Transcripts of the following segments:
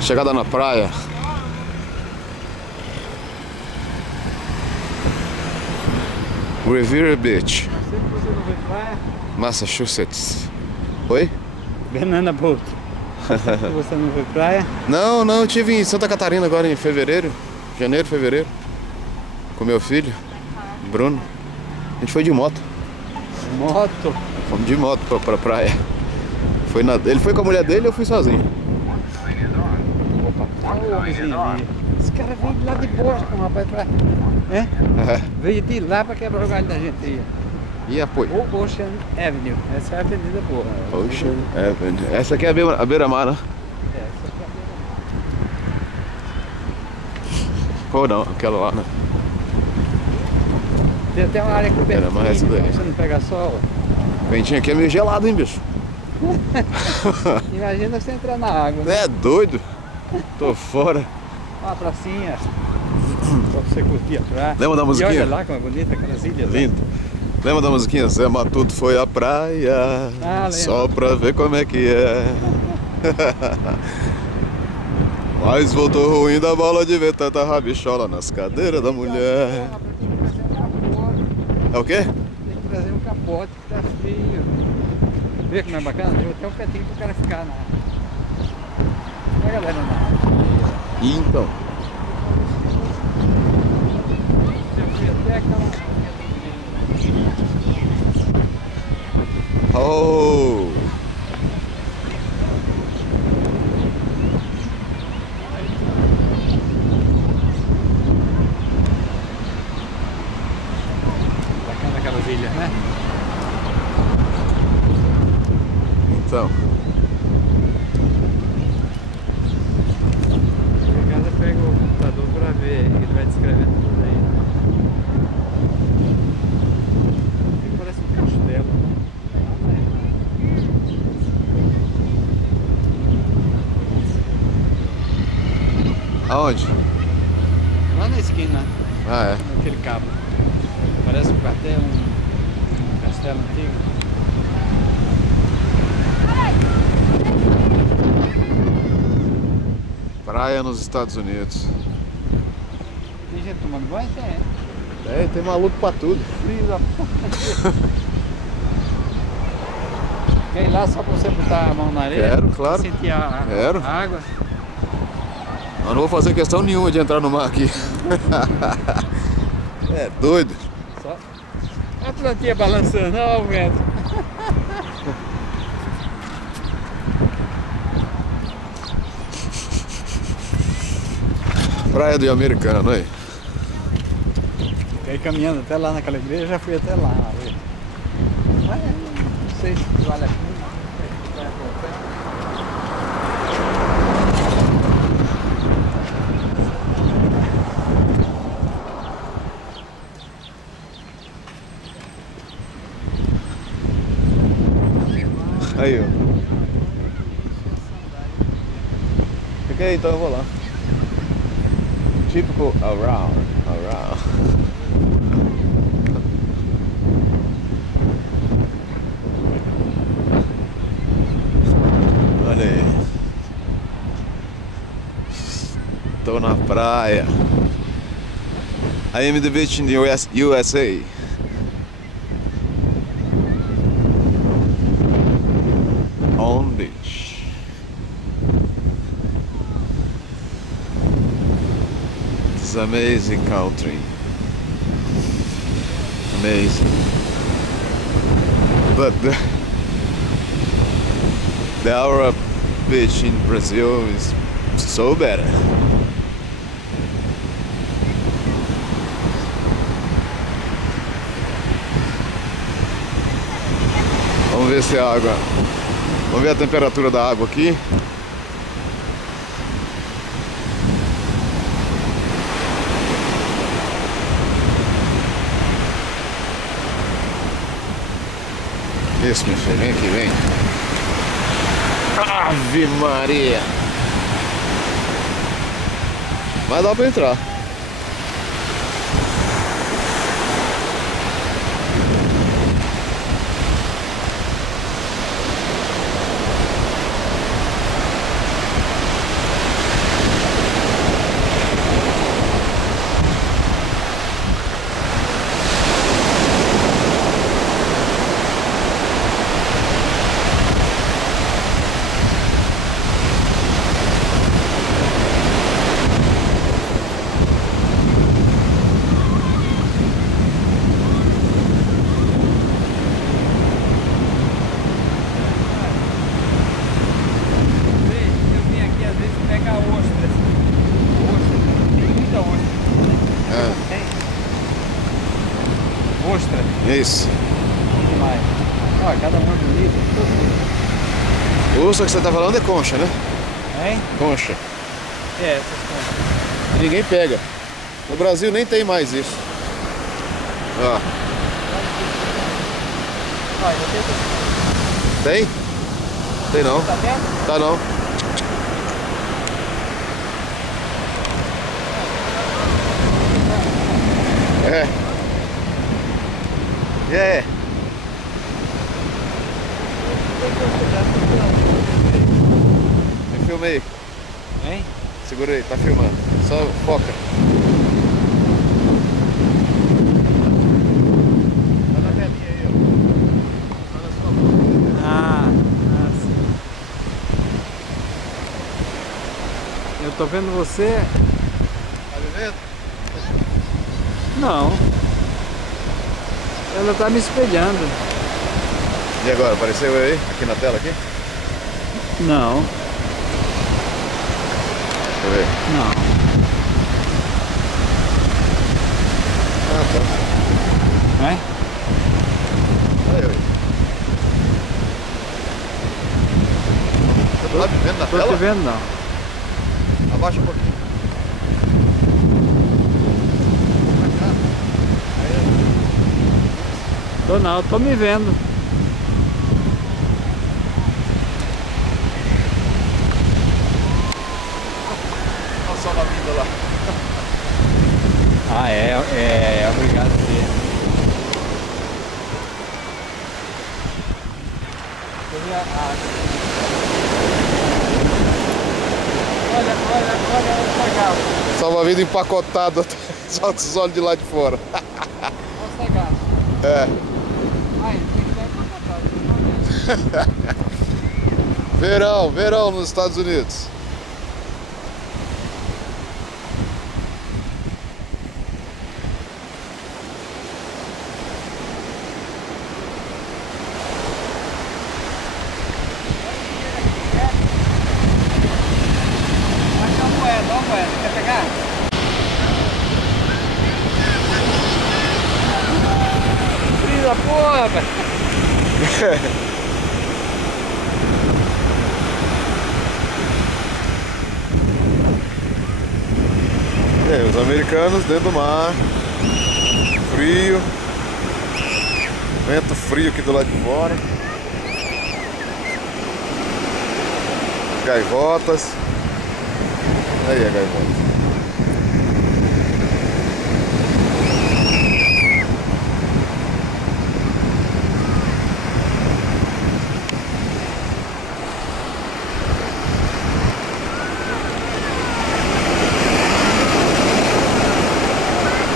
Chegada na praia. Revere Beach, Sempre você não vê praia? Massachusetts. Oi? Banana Boat. Sempre você não vê praia? Não, eu estive em Santa Catarina agora em fevereiro. Janeiro, fevereiro. Com meu filho, Bruno. A gente foi de moto. Moto. Fomos de moto pra praia. Ele foi com a mulher dele, eu fui sozinho. Olha o homemzinho ali. Esse cara veio de lá de Boston, rapaz. Veio de lá pra quebrar o galho da gente aí. E apoio? O Ocean Avenue. Essa é a avenida boa. Ocean Avenue. Essa aqui é a beira-mar, né? É, essa aqui é a beira-mar. Ou não, aquela lá, né? Tem até uma área cobertinha, Era mais essa daí. pra você não pegar sol. O ventinho aqui é meio gelado, hein, bicho? Imagina você entrar na água, né? É doido. Tô fora. Uma pracinha pra você curtir a praia. Lembra da musiquinha? E olha lá como é bonita aquelas ilhas. Lindo. Lembra da musiquinha? Zé Matuto foi à praia lembro. só pra ver como é que é. Mas voltou ruim da bola de ver tanta rabichola nas cadeiras da mulher. É o quê? Tem que trazer um capote que tá frio. Vê como é bacana? Deu até um petinho pro cara ficar na... Olha a galera na água. Então. Já fui até aquela... Oh! Bacana aquelas ilhas, né? Então. Em casa pega o computador pra ver, ele vai descrevendo tudo aí. Aqui parece um castelo. Aonde? Lá na esquina, Ah, é. naquele cabo. Parece um quartel, um castelo antigo. Praia nos Estados Unidos. Tem gente tomando banho? Tem. Tem maluco pra tudo. Frio da porra. Quer ir lá só pra você botar a mão na areia? Quero, claro. Sentir Quero. a água. Eu não vou fazer questão nenhuma de entrar no mar aqui. É doido. Só a plantinha balançando, olha o vento. Praia do Americano, aí. Fiquei caminhando até lá naquela igreja, já fui até lá. Mas não sei se vale a pena. Aí, ó. Fica aí, então eu vou lá. Typical around. Olha aí. Estou na praia. I am the beach in the USA. On beach. This amazing country. Amazing. But the Aura beach in Brazil is so better. Vamos ver se a água... Vamos ver a temperatura da água aqui. Isso, meu filho, vem aqui, vem. Ave Maria! Mas dá pra entrar. Isso. Demais. Olha, cada uma bonita, tudo bonito. O urso que você tá falando é concha, né? Hein? Concha. É, essas coisas. E ninguém pega. No Brasil nem tem mais isso. Ó. Olha, eu tenho que... Tem? Tem não. Tá vendo? Tá não. É. E aí? Me filma aí. Hein? Segura aí, tá filmando. Só foca. Tá na telinha aí, ó. Tá na sua mão. Sim. Eu tô vendo você. Tá me vendo? Não. Ela tá me espelhando. E agora, apareceu aí? Aqui na tela aqui? Não. Deixa eu ver. Não. Ah, tá. Hein? Olha aí. Você tá me vendo na Tô tela? te vendo não. Abaixa um pouquinho. Tô não, tô me vendo. Olha só na vida lá. Ah, é obrigado a ser. Olha essa garça. Salva-vida empacotado, só os olhos de lá de fora. Olha essa garça. É. Ai, tem que dar empacotado. Verão, verão nos Estados Unidos. Dá uma moeda, quer pegar? Frio da porra, velho. É, os americanos dentro do mar. Frio. Vento frio aqui do lado de fora. Gaivotas. Aí a gaivota.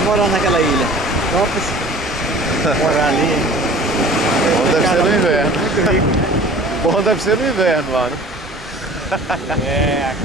Morar naquela ilha. Vamos morar ali. Bom deve ser no inverno. Muito rico, né? Bom deve ser no inverno lá, né? É,